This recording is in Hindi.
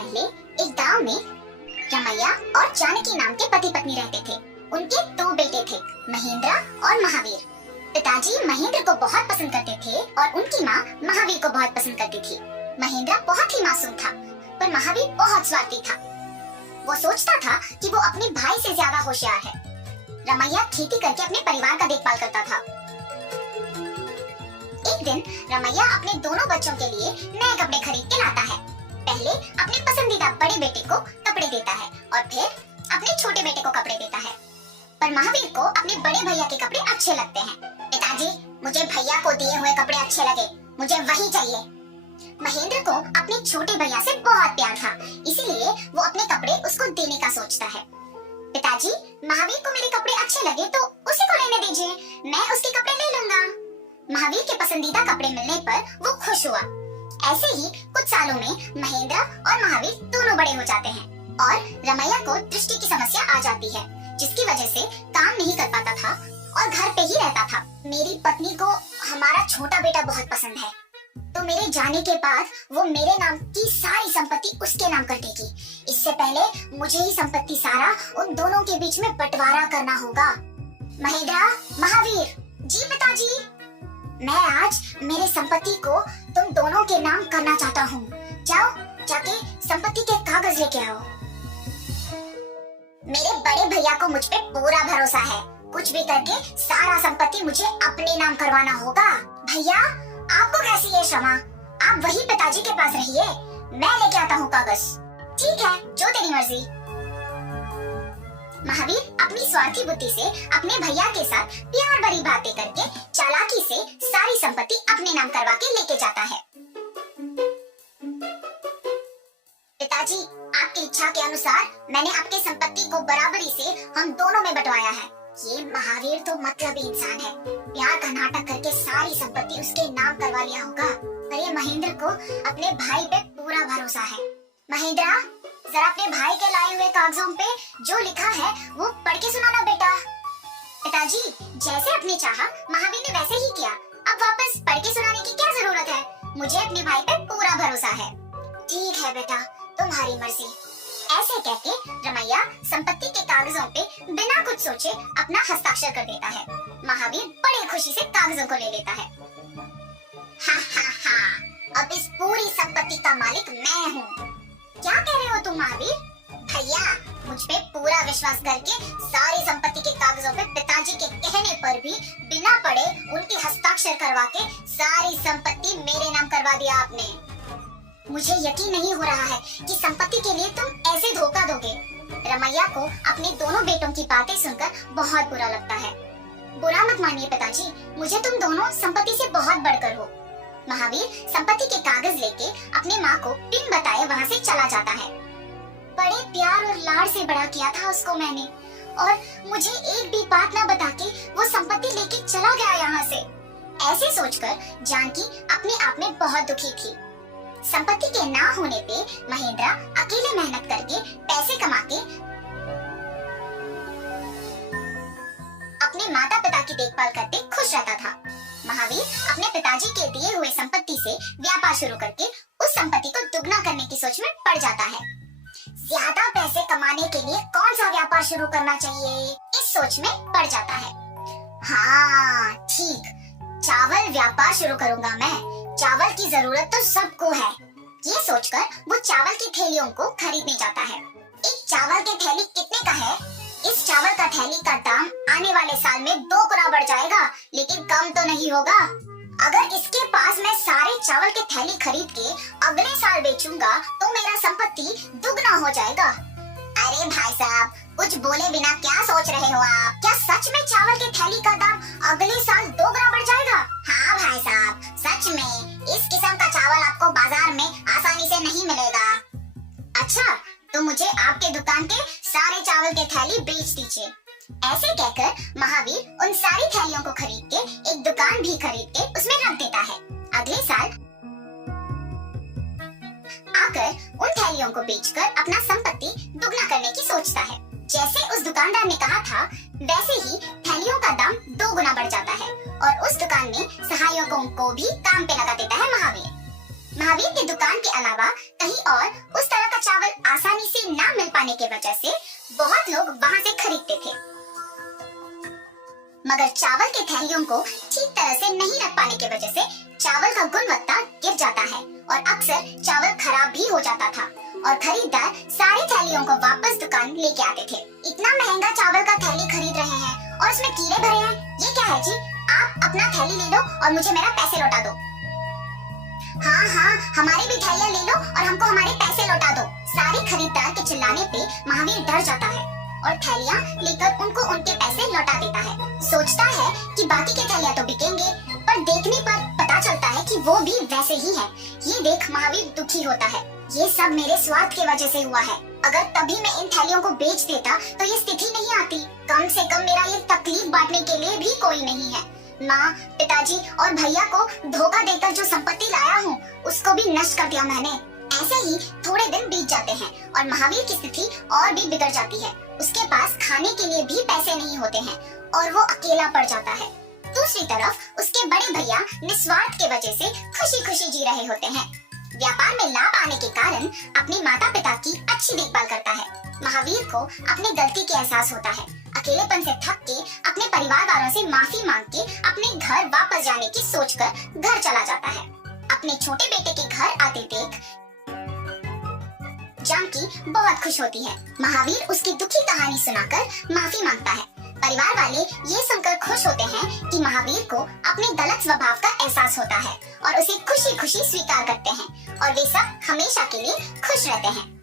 पहले एक गांव में रमैया और जानकी नाम के पति पत्नी रहते थे। उनके दो बेटे थे, महेंद्र और महावीर। पिताजी महेंद्र को बहुत पसंद करते थे और उनकी माँ महावीर को बहुत पसंद करती थी। महेंद्र बहुत ही मासूम था, पर महावीर बहुत स्वार्थी था। वो सोचता था कि वो अपने भाई से ज्यादा होशियार है। रमैया खेती करके अपने परिवार का देखभाल करता था। एक दिन रमैया अपने दोनों बच्चों के लिए नए कपड़े खरीद के लाता है। पहले अपने पसंदीदा बड़े बेटे को कपड़े देता है और फिर अपने छोटे बेटे को कपड़े देता है। पर महावीर को अपने बड़े भैया के कपड़े अच्छे लगते हैं। पिताजी, मुझे भैया को दिए हुए कपड़े अच्छे लगे, मुझे वही चाहिए। महेंद्र को अपने छोटे भैया से बहुत प्यार था, इसीलिए वो अपने कपड़े उसको देने का सोचता है। पिताजी, महावीर को मेरे कपड़े अच्छे लगे तो उसी को लेने दीजिए, मैं उसके कपड़े ले लूंगा। महावीर के पसंदीदा कपड़े मिलने पर वो खुश हुआ। ऐसे ही कुछ सालों में महेंद्र और महावीर दोनों बड़े हो जाते हैं और रमैया को दृष्टि की समस्या आ जाती है, जिसकी वजह से काम नहीं कर पाता था और घर पे ही रहता था। मेरी पत्नी को हमारा छोटा बेटा बहुत पसंद है, तो मेरे जाने के बाद वो मेरे नाम की सारी संपत्ति उसके नाम कर देगी। इससे पहले मुझे ही संपत्ति सारा उन दोनों के बीच में बंटवारा करना होगा। महेंद्र, महावीर, जी पिताजी, मैं आज मेरे संपत्ति को तुम दोनों के नाम करना चाहता हूँ। जाओ, जाके संपत्ति के कागज लेके आओ। मेरे बड़े भैया को मुझ पे पूरा भरोसा है, कुछ भी करके सारा संपत्ति मुझे अपने नाम करवाना होगा। भैया, आपको कैसी है क्षमा? आप वही पिताजी के पास रहिए, मैं लेके आता हूँ कागज। ठीक है, जो तेरी मर्जी। महावीर अपनी स्वार्थी बुद्धि से अपने भैया के साथ प्यार भरी बातें करके चालाकी से सारी संपत्ति अपने नाम करवा के लेके जाता है। पिताजी, आपकी इच्छा के अनुसार मैंने आपकी संपत्ति को बराबरी से हम दोनों में बंटवाया है। ये महावीर तो मतलबी इंसान है, प्यार का नाटक करके सारी संपत्ति उसके नाम करवा लिया होगा। पर ये महेंद्र को अपने भाई पे पूरा भरोसा है। महेंद्र, जरा अपने भाई के लाए हुए कागजों पे जो लिखा है वो पढ़ के सुनाना बेटा। पिताजी, जैसे आपने चाहा महावीर ने वैसे ही किया, अब वापस पढ़ के सुनाने की क्या जरूरत है? मुझे अपने भाई पे पूरा भरोसा है। ठीक है बेटा, तुम्हारी मर्जी। ऐसे कहके रमैया संपत्ति के कागजों पे बिना कुछ सोचे अपना हस्ताक्षर कर देता है। महावीर बड़े खुशी से कागजों को ले लेता है। हा हा हा, अब इस पूरी संपत्ति का मालिक मैं हूँ। क्या कह रहे हो तुम महावीर? भैया, मुझ पे पूरा विश्वास करके सारी संपत्ति के कागजों पे पिताजी के कहने पर भी बिना पढ़े उनके हस्ताक्षर करवा के सारी संपत्ति मेरे नाम करवा दिया आपने। मुझे यकीन नहीं हो रहा है कि संपत्ति के लिए तुम ऐसे धोखा दोगे। रमैया को अपने दोनों बेटों की बातें सुनकर बहुत बुरा लगता है। बुरा मत मानिए पिताजी, मुझे तुम दोनों संपत्ति से बहुत बढ़कर हो। महावीर संपत्ति के कागज लेके अपने माँ को बिन बताए वहाँ से चला जाता है। बड़े प्यार और लाड़ से बड़ा किया था उसको मैंने, और मुझे एक भी बात न बता के वो संपत्ति लेके चला गया यहाँ से। ऐसे सोचकर जानकी अपने आप में बहुत दुखी थी। संपत्ति के ना होने पे महेंद्र अकेले मेहनत करके पैसे कमा के अपने माता पिता की देखभाल करते खुश रहता था। महावीर अपने पिताजी के दिए हुए संपत्ति से व्यापार शुरू करके उस संपत्ति को दुगना करने की सोच में पड़ जाता है। ज्यादा पैसे कमाने के लिए कौन सा व्यापार शुरू करना चाहिए, इस सोच में पड़ जाता है। हाँ ठीक, चावल व्यापार शुरू करूंगा मैं। चावल की जरूरत तो सबको है। ये सोचकर वो चावल की थैलियों को खरीदने जाता है। एक चावल की थैली कितने का है? इस चावल का थैली का दाम आने वाले साल में 2 गुना बढ़ जाएगा, लेकिन कम तो नहीं होगा। अगर इसके पास मैं सारे चावल के थैली खरीद के अगले साल बेचूंगा तो मेरा संपत्ति दुगना हो जाएगा। अरे भाई साहब, कुछ बोले बिना क्या सोच रहे हो आप? क्या सच में चावल के थैली का दाम अगले साल 2 गुना बढ़ जाएगा? हाँ भाई साहब, सच में इस किस्म का चावल आपको बाजार में आसानी से नहीं मिलेगा। अच्छा, तो मुझे आपके दुकान के सारे चावल के थैली बेच दीजिए। ऐसे कहकर महावीर उन सारी थैलियों को खरीद के एक दुकान भी खरीद के उसमें रख देता है। अगले साल आकर उन थैलियों को बेचकर अपना संपत्ति दुगना करने की सोचता है। जैसे उस दुकानदार ने कहा था, वैसे ही थैलियों का दाम 2 गुना बढ़ जाता है और उस दुकान में सहायकों को भी काम पे लगा देता है महावीर। महावीर की दुकान के अलावा कहीं और उस तरह का चावल की वजह से बहुत लोग वहाँ से खरीदते थे। मगर चावल के थैलियों को ठीक तरह से नहीं रख पाने की वजह से चावल का गुणवत्ता गिर जाता है और अक्सर चावल खराब भी हो जाता था और खरीदार सारी थैलियों को वापस दुकान लेके आते थे। इतना महंगा चावल का थैली खरीद रहे हैं और उसमें कीड़े भरे हैं, ये क्या है जी? आप अपना थैली ले लो और मुझे मेरा पैसे लौटा दो। हाँ हाँ, हमारी भी थैलियाँ ले लो और हमको हमारे पैसे लौटा दो। सारे खरीदार के चिल्लाने पे महावीर डर जाता है और थैलियाँ लेकर उनको उनके पैसे लौटा देता है। सोचता है कि बाकी के थैलियाँ तो बिकेंगे, पर देखने पर पता चलता है कि वो भी वैसे ही है। ये देख महावीर दुखी होता है। ये सब मेरे स्वार्थ की वजह से हुआ है। अगर तभी मैं इन थैलियों को बेच देता तो ये स्थिति नहीं आती। कम से कम मेरा ये तकलीफ बांटने के लिए भी कोई नहीं है। माँ, पिताजी और भैया को धोखा देकर जो संपत्ति लाया हूँ उसको भी नष्ट कर दिया मैंने। ऐसे ही थोड़े दिन बीत जाते हैं और महावीर की स्थिति और भी बिगड़ जाती है। उसके पास खाने के लिए भी पैसे नहीं होते हैं और वो अकेला पड़ जाता है। दूसरी तरफ उसके बड़े भैया निस्वार्थ के वजह से खुशी खुशी जी रहे होते हैं। व्यापार में लाभ आने के कारण अपने माता पिता की अच्छी देखभाल करता है। महावीर को अपनी गलती का एहसास होता है। अकेलेपन से थक के अपने परिवार वालों से माफी मांग के अपने घर वापस जाने की सोचकर घर चला जाता है। अपने छोटे बेटे के घर आते देख जानकी बहुत खुश होती है। महावीर उसकी दुखी कहानी सुनाकर माफी मांगता है। परिवार वाले ये सुनकर खुश होते हैं कि महावीर को अपने गलत स्वभाव का एहसास होता है और उसे खुशी खुशी स्वीकार करते हैं और वे सब हमेशा के लिए खुश रहते हैं।